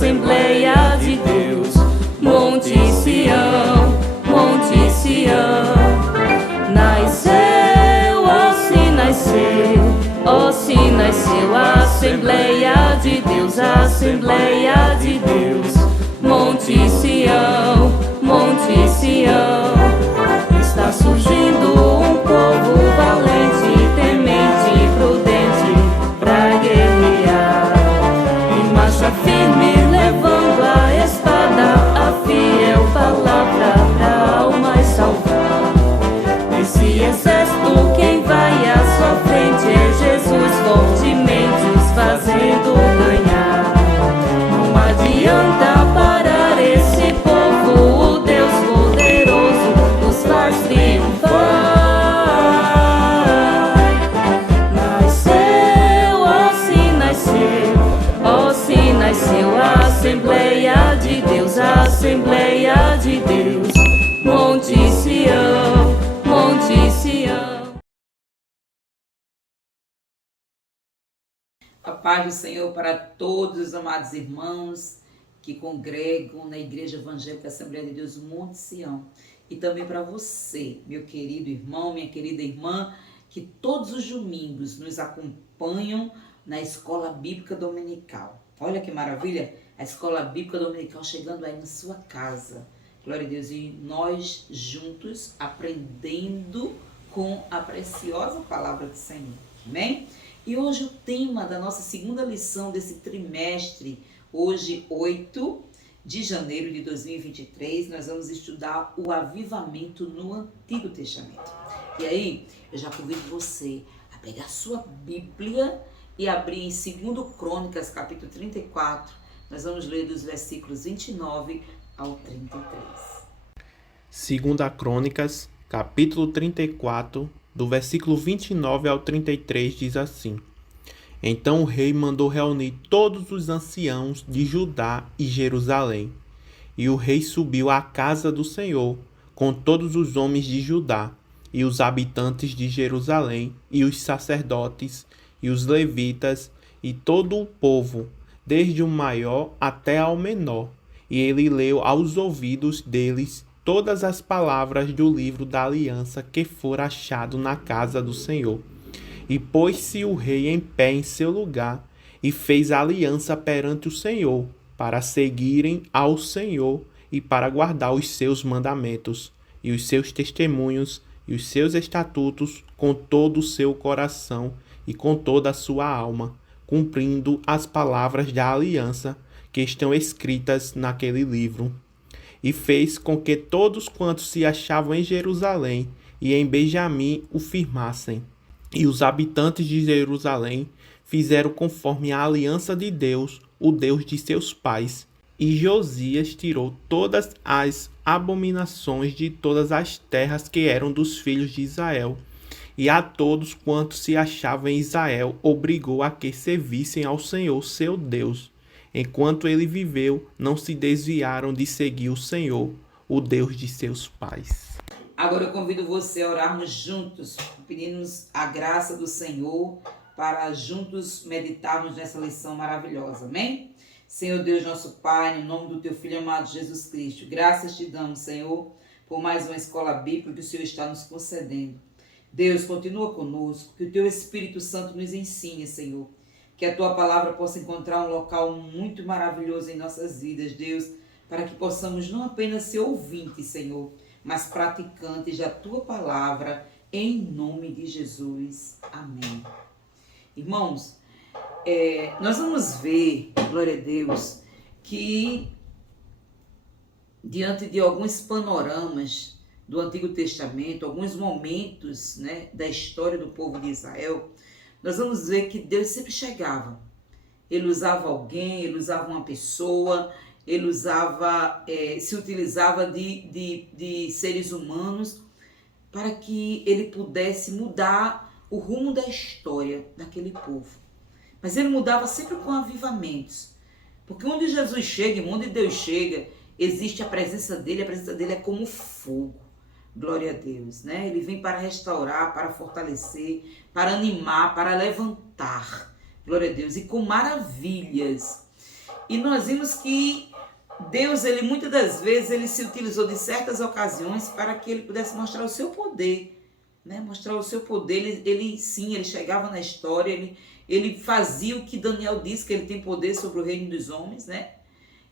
Assembleia de Deus, Monte Sião, Monte Sião. Nasceu, ó se nasceu, ó se nasceu, Assembleia de Deus, Assembleia de Deus, Monte Sião, Monte Sião. Está surgindo um povo valente, temente e prudente pra guerrear. Em marcha firme, levando a espada, a fiel palavra pra almas salvar. Esse exército, quem vai à sua frente é Jesus, fortemente os fazendo ganhar. Não adianta parar esse povo, o Deus poderoso nos faz triunfar. Nasceu, ó se nasceu, ó se nasceu, Assembleia de Deus, Assembleia de Deus, Monte Sião, Monte Sião. A paz do Senhor para todos os amados irmãos que congregam na Igreja Evangélica Assembleia de Deus Monte Sião. E também para você, meu querido irmão, minha querida irmã, que todos os domingos nos acompanham na Escola Bíblica Dominical. Olha que maravilha, a Escola Bíblica Dominical chegando aí na sua casa. Glória a Deus, e nós juntos aprendendo com a preciosa palavra do Senhor. Amém? E hoje o tema da nossa segunda lição desse trimestre, hoje 8 de janeiro de 2023, nós vamos estudar o avivamento no Antigo Testamento. E aí, eu já convido você a pegar sua Bíblia e abrir em 2 Crônicas, capítulo 34. Nós vamos ler dos versículos 29 ao 33. 2 Crônicas, capítulo 34, do versículo 29 ao 33, diz assim: Então o rei mandou reunir todos os anciãos de Judá e Jerusalém. E o rei subiu à casa do Senhor, com todos os homens de Judá, e os habitantes de Jerusalém, e os sacerdotes, e os levitas, e todo o povo, desde o maior até ao menor. E ele leu aos ouvidos deles todas as palavras do livro da aliança que fora achado na casa do Senhor. E pôs-se o rei em pé em seu lugar, e fez aliança perante o Senhor, para seguirem ao Senhor e para guardar os seus mandamentos, e os seus testemunhos, e os seus estatutos com todo o seu coração e com toda a sua alma, cumprindo as palavras da aliança que estão escritas naquele livro. E fez com que todos quantos se achavam em Jerusalém e em Benjamim o firmassem. E os habitantes de Jerusalém fizeram conforme a aliança de Deus, o Deus de seus pais. E Josias tirou todas as abominações de todas as terras que eram dos filhos de Israel. E a todos quantos se achavam em Israel obrigou a que servissem ao Senhor seu Deus. Enquanto ele viveu, não se desviaram de seguir o Senhor, o Deus de seus pais. Agora eu convido você a orarmos juntos, pedimos a graça do Senhor para juntos meditarmos nessa lição maravilhosa, amém? Senhor Deus, nosso Pai, no nome do Teu Filho amado Jesus Cristo, graças te damos, Senhor, por mais uma escola bíblica que o Senhor está nos concedendo. Deus, continua conosco, que o Teu Espírito Santo nos ensine, Senhor, que a Tua palavra possa encontrar um local muito maravilhoso em nossas vidas, Deus, para que possamos não apenas ser ouvintes, Senhor, mas praticantes da Tua palavra, em nome de Jesus. Amém. Irmãos, nós vamos ver, glória a Deus, que diante de alguns panoramas do Antigo Testamento, alguns momentos, né, da história do povo de Israel, nós vamos ver que Deus sempre chegava. Ele usava alguém, ele usava uma pessoa, ele usava, se utilizava de seres humanos para que ele pudesse mudar o rumo da história daquele povo. Mas ele mudava sempre com avivamentos. Porque onde Jesus chega, onde Deus chega, existe a presença dele é como fogo. Glória a Deus, né? Ele vem para restaurar, para fortalecer, para animar, para levantar. Glória a Deus. E com maravilhas. E nós vimos que Deus, ele muitas das vezes, ele se utilizou de certas ocasiões para que ele pudesse mostrar o seu poder, né? Mostrar o seu poder. Ele chegava na história, ele fazia o que Daniel disse, que ele tem poder sobre o reino dos homens, né?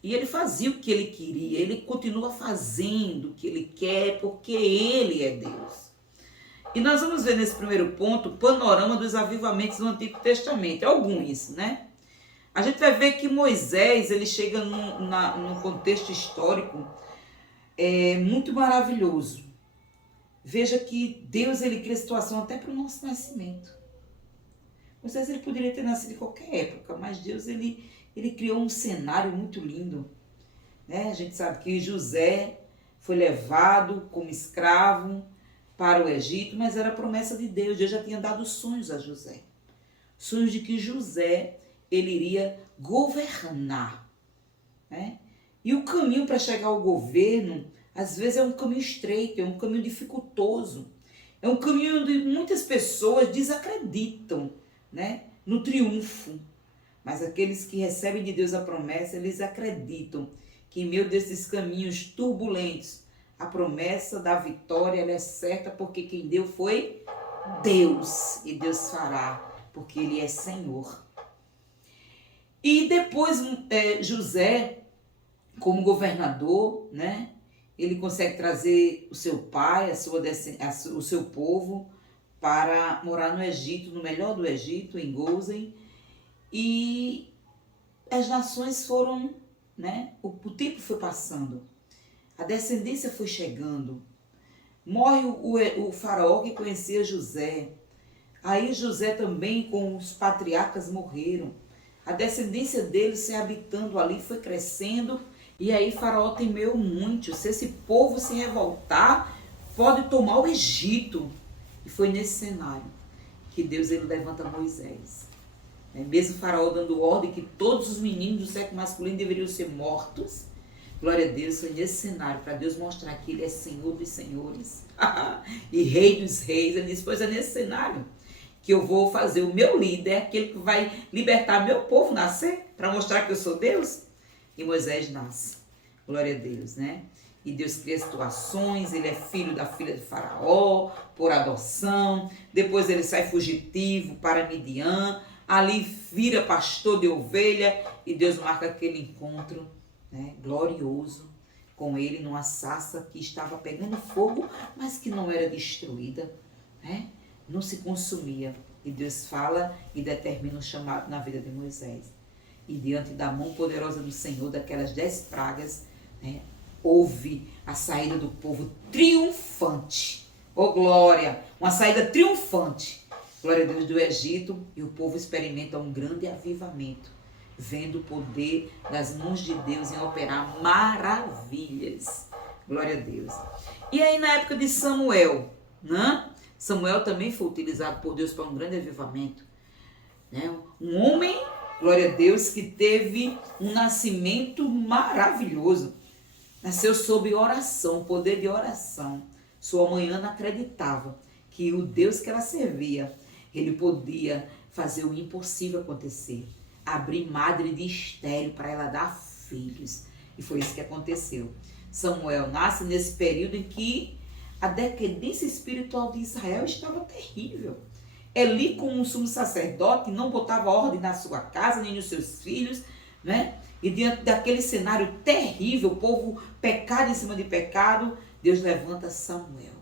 E ele fazia o que ele queria, ele continua fazendo o que ele quer, porque ele é Deus. E nós vamos ver nesse primeiro ponto o panorama dos avivamentos do Antigo Testamento, alguns, né? A gente vai ver que Moisés, ele chega num contexto histórico muito maravilhoso. Veja que Deus, ele cria situação até para o nosso nascimento. Moisés, ele poderia ter nascido em qualquer época, mas Deus, ele criou um cenário muito lindo, né? A gente sabe que José foi levado como escravo para o Egito, mas era a promessa de Deus. Deus já tinha dado sonhos a José. Sonhos de que José, ele iria governar, né? E o caminho para chegar ao governo, às vezes é um caminho estreito, é um caminho dificultoso. É um caminho onde muitas pessoas desacreditam, né, no triunfo. Mas aqueles que recebem de Deus a promessa, eles acreditam que em meio desses caminhos turbulentos, a promessa da vitória, ela é certa, porque quem deu foi Deus. E Deus fará, porque Ele é Senhor. E depois José, como governador, né, ele consegue trazer o seu pai, o seu povo, para morar no Egito, no melhor do Egito, em Gozem. E as nações foram, né, o tempo foi passando, a descendência foi chegando. Morre o faraó que conhecia José. Aí José também, com os patriarcas, morreram. A descendência dele se habitando ali foi crescendo. E aí Faraó temeu muito. Se esse povo se revoltar, pode tomar o Egito. E foi nesse cenário que Deus, ele levanta Moisés. Mesmo Faraó dando ordem que todos os meninos do sexo masculino deveriam ser mortos. Glória a Deus, foi nesse cenário, para Deus mostrar que Ele é Senhor dos senhores e Rei dos reis. Ele disse, pois é nesse cenário que eu vou fazer o meu líder, aquele que vai libertar meu povo nascer, para mostrar que eu sou Deus. E Moisés nasce. Glória a Deus, né? E Deus cria situações, ele é filho da filha de Faraó, por adoção. Depois ele sai fugitivo para Midian. Ali vira pastor de ovelha. E Deus marca aquele encontro, né, glorioso com ele numa sarça que estava pegando fogo, mas que não era destruída, né? Não se consumia. E Deus fala e determina o chamado na vida de Moisés. E diante da mão poderosa do Senhor, daquelas 10 pragas, né, houve a saída do povo triunfante. Oh glória! Uma saída triunfante. Glória a Deus, do Egito. E o povo experimenta um grande avivamento, vendo o poder das mãos de Deus em operar maravilhas. Glória a Deus. E aí na época de Samuel, né? Samuel também foi utilizado por Deus para um grande avivamento, né? Um homem, glória a Deus, que teve um nascimento maravilhoso. Nasceu sob oração, poder de oração. Sua mãe Ana acreditava que o Deus que ela servia, ele podia fazer o impossível acontecer. Abrir madre de estéril para ela dar filhos. E foi isso que aconteceu. Samuel nasce nesse período em que a decadência espiritual de Israel estava terrível. Eli, como um sumo sacerdote, não botava ordem na sua casa, nem nos seus filhos, né? E diante daquele cenário terrível, o povo pecado em cima de pecado, Deus levanta Samuel.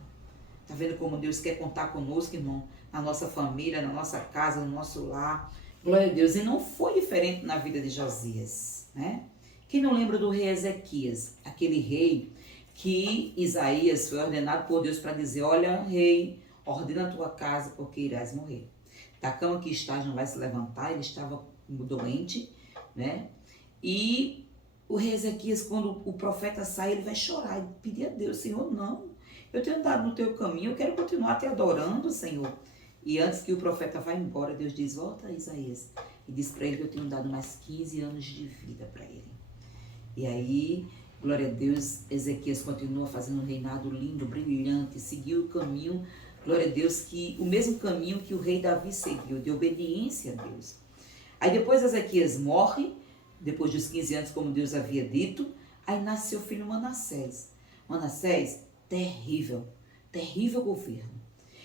Está vendo como Deus quer contar conosco, irmão? Na nossa família, na nossa casa, no nosso lar. Glória a Deus. E não foi diferente na vida de Josias, né? Quem não lembra do rei Ezequias? Aquele rei que Isaías foi ordenado por Deus para dizer, olha, rei, ordena a tua casa porque irás morrer. Da cama que estás não vai se levantar. Ele estava doente, né? E o rei Ezequias, quando o profeta sai, ele vai chorar e pedir a Deus, Senhor, não, eu tenho andado no teu caminho, eu quero continuar te adorando, Senhor. E antes que o profeta vá embora, Deus diz, volta a Isaías. E diz para ele que eu tenho dado mais 15 anos de vida para ele. E aí, glória a Deus, Ezequias continua fazendo um reinado lindo, brilhante, seguiu o caminho, glória a Deus, que o mesmo caminho que o rei Davi seguiu, de obediência a Deus. Aí depois Ezequias morre, depois dos 15 anos, como Deus havia dito. Aí nasce seu filho Manassés. Manassés, terrível governo.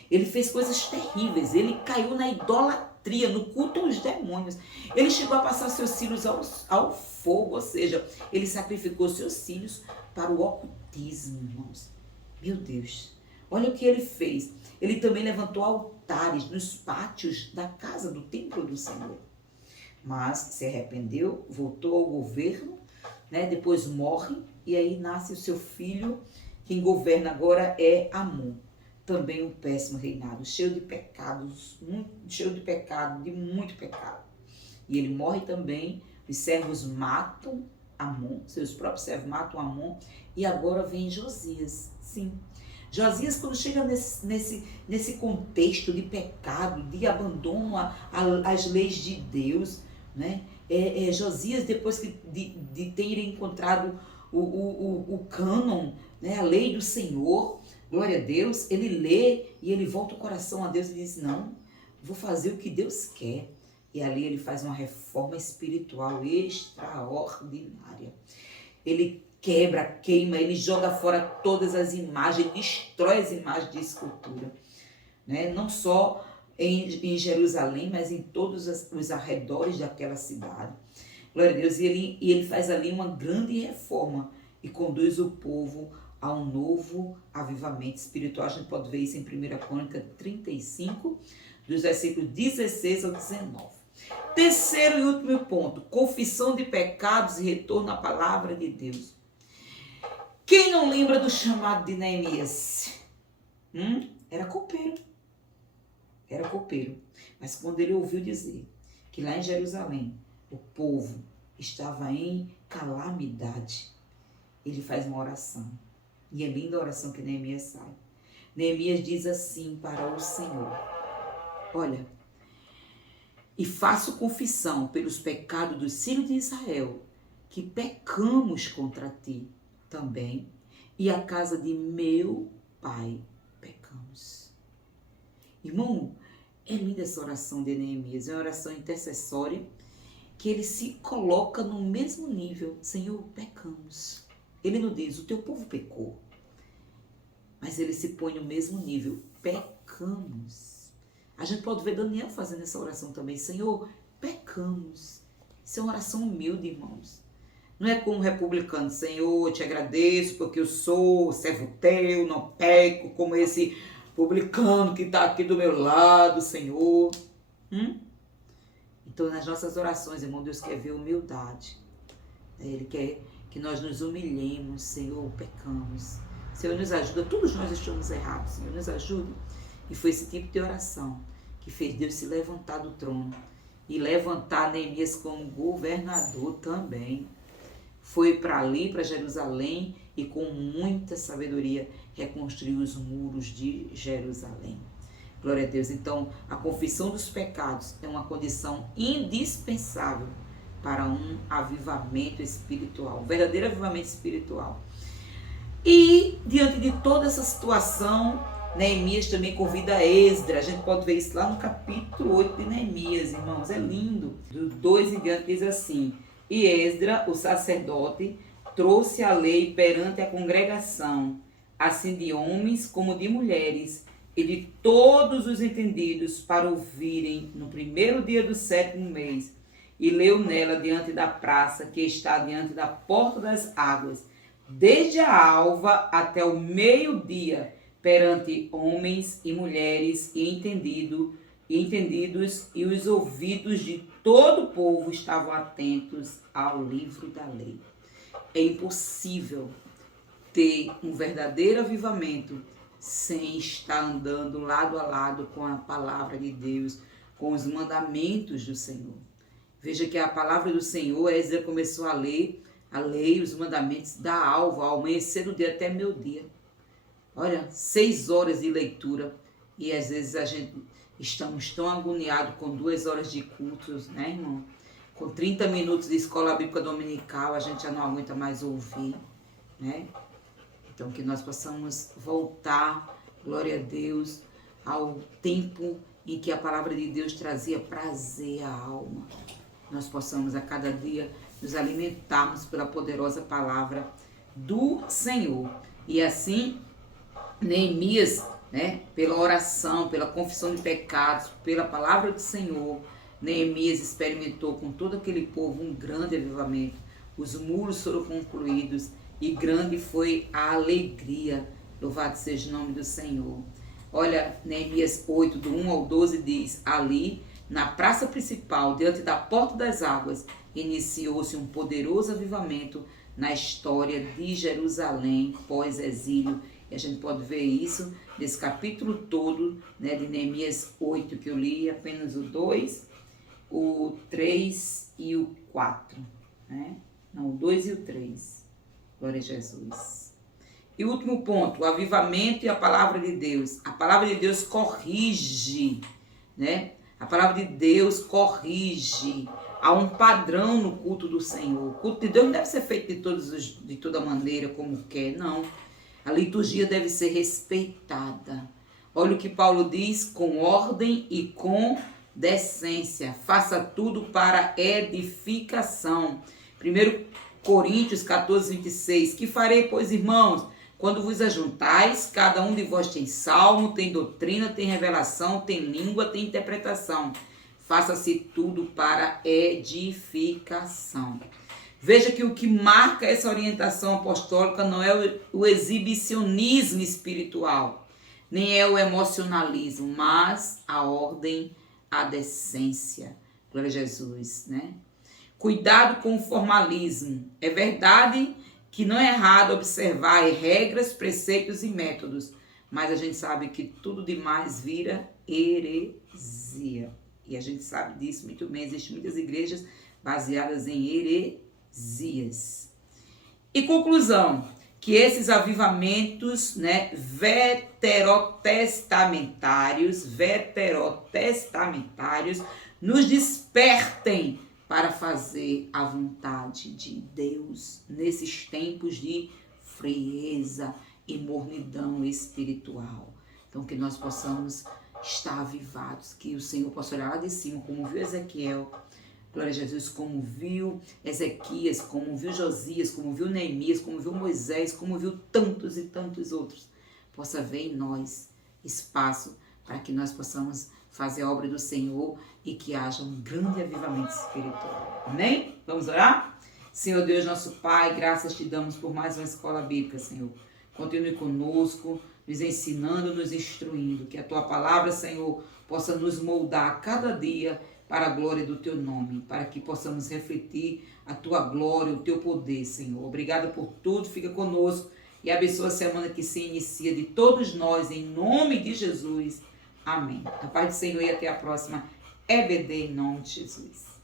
Ele fez coisas terríveis, ele caiu na idolatria, no culto aos demônios. Ele chegou a passar seus filhos ao fogo, ou seja, ele sacrificou seus filhos para o ocultismo, irmãos. Meu Deus, olha o que ele fez. Ele também levantou altares nos pátios da casa do templo do Senhor. Mas se arrependeu, voltou ao governo, né? Depois morre, e aí nasce o seu filho. Quem governa agora é Amon. Também um péssimo reinado, cheio de pecados, de muito pecado. E ele morre também, os servos matam Amon, seus próprios servos matam Amon, e agora vem Josias. Sim, Josias, quando chega nesse contexto de pecado, de abandono às leis de Deus, né? Josias, depois de ter encontrado o cânon, né? A lei do Senhor, glória a Deus, ele lê e ele volta o coração a Deus e diz, não, vou fazer o que Deus quer. E ali ele faz uma reforma espiritual extraordinária. Ele quebra, queima, ele joga fora todas as imagens, destrói as imagens de escultura, né? Não só em Jerusalém, mas em todos os arredores daquela cidade. Glória a Deus, e ele faz ali uma grande reforma e conduz o povo a um novo avivamento espiritual. A gente pode ver isso em 1 Crônica 35, dos versículos 16 ao 19. Terceiro e último ponto, confissão de pecados e retorno à palavra de Deus. Quem não lembra do chamado de Neemias? Era copeiro. Era copeiro. Mas quando ele ouviu dizer que lá em Jerusalém o povo estava em calamidade, ele faz uma oração. E é linda a oração que Neemias sai. Neemias diz assim para o Senhor: olha, e faço confissão pelos pecados dos filhos de Israel, que pecamos contra ti também, e a casa de meu pai pecamos. Irmão, é linda essa oração de Neemias, é uma oração intercessória, que ele se coloca no mesmo nível. Senhor, pecamos. Ele não diz, o teu povo pecou, mas ele se põe no mesmo nível, pecamos. A gente pode ver Daniel fazendo essa oração também, Senhor, pecamos. Isso é uma oração humilde, irmãos. Não é como republicano, Senhor, eu te agradeço porque eu sou servo teu, não peco, como esse publicano que está aqui do meu lado, Senhor. Então, nas nossas orações, irmão, Deus quer ver humildade. Ele quer que nós nos humilhemos, Senhor, pecamos. Senhor, nos ajuda, todos nós estamos errados, Senhor, nos ajuda. E foi esse tipo de oração que fez Deus se levantar do trono e levantar Neemias como governador também. Foi para ali, para Jerusalém, e com muita sabedoria reconstruiu os muros de Jerusalém. Glória a Deus. Então, a confissão dos pecados é uma condição indispensável para um avivamento espiritual, um verdadeiro avivamento espiritual. E, diante de toda essa situação, Neemias também convida Esdra. A gente pode ver isso lá no capítulo 8 de Neemias, irmãos. É lindo. Do 2 em diante diz assim: e Esdra, o sacerdote, trouxe a lei perante a congregação, assim de homens como de mulheres, e de todos os entendidos, para ouvirem no primeiro dia do 7º mês, e leu nela diante da praça que está diante da porta das águas, desde a alva até o meio-dia, perante homens e mulheres e entendidos, e os ouvidos de todo o povo estavam atentos ao livro da lei. É impossível ter um verdadeiro avivamento sem estar andando lado a lado com a palavra de Deus, com os mandamentos do Senhor. Veja que a palavra do Senhor, Esdra começou a ler os mandamentos da alva, ao amanhecer do dia até meio-dia. Olha, 6 horas de leitura, e às vezes a gente estamos tão agoniados com 2 horas de cultos, né, irmão? Com 30 minutos de escola bíblica dominical, a gente já não aguenta mais ouvir, né? Então, que nós possamos voltar, glória a Deus, ao tempo em que a palavra de Deus trazia prazer à alma. Nós possamos a cada dia nos alimentarmos pela poderosa palavra do Senhor. E assim, Neemias, né, pela oração, pela confissão de pecados, pela palavra do Senhor, Neemias experimentou com todo aquele povo um grande avivamento. Os muros foram concluídos e grande foi a alegria. Louvado seja o nome do Senhor. Olha, Neemias 8, do 1 ao 12 diz: ali, na praça principal, diante da porta das águas, iniciou-se um poderoso avivamento na história de Jerusalém pós-exílio. E a gente pode ver isso nesse capítulo todo, né, de Neemias 8, que eu li, apenas o 2, o 3 e o 4. Né? Não, o 2 e o 3. Glória a Jesus. E o último ponto, o avivamento e a palavra de Deus. A palavra de Deus corrige, né? A palavra de Deus corrige. Há um padrão no culto do Senhor. O culto de Deus não deve ser feito de toda maneira, como quer, não. A liturgia deve ser respeitada. Olha o que Paulo diz: com ordem e com decência. Faça tudo para edificação. 1 Coríntios 14, 26. Que farei, pois, irmãos? Quando vos ajuntais, cada um de vós tem salmo, tem doutrina, tem revelação, tem língua, tem interpretação. Faça-se tudo para edificação. Veja que o que marca essa orientação apostólica não é o exibicionismo espiritual, nem é o emocionalismo, mas a ordem, a decência. Glória a Jesus, né? Cuidado com o formalismo. É verdade que não é errado observar regras, preceitos e métodos, mas a gente sabe que tudo demais vira heresia. E a gente sabe disso muito bem. Existem muitas igrejas baseadas em heresias. E conclusão, que esses avivamentos, né, veterotestamentários, nos despertem para fazer a vontade de Deus nesses tempos de frieza e mornidão espiritual. Então, que nós possamos estar avivados, que o Senhor possa olhar lá de cima, como viu Ezequiel, glória a Jesus, como viu Ezequias, como viu Josias, como viu Neemias, como viu Moisés, como viu tantos e tantos outros, possa ver em nós espaço para que nós possamos fazer a obra do Senhor e que haja um grande avivamento espiritual. Amém? Vamos orar? Senhor Deus, nosso Pai, graças te damos por mais uma escola bíblica, Senhor. Continue conosco, nos ensinando, nos instruindo. Que a Tua palavra, Senhor, possa nos moldar a cada dia para a glória do Teu nome, para que possamos refletir a Tua glória, o Teu poder, Senhor. Obrigada por tudo, fica conosco e abençoa a semana que se inicia de todos nós, em nome de Jesus. Amém. A paz do Senhor e até a próxima EBD, em nome de Jesus.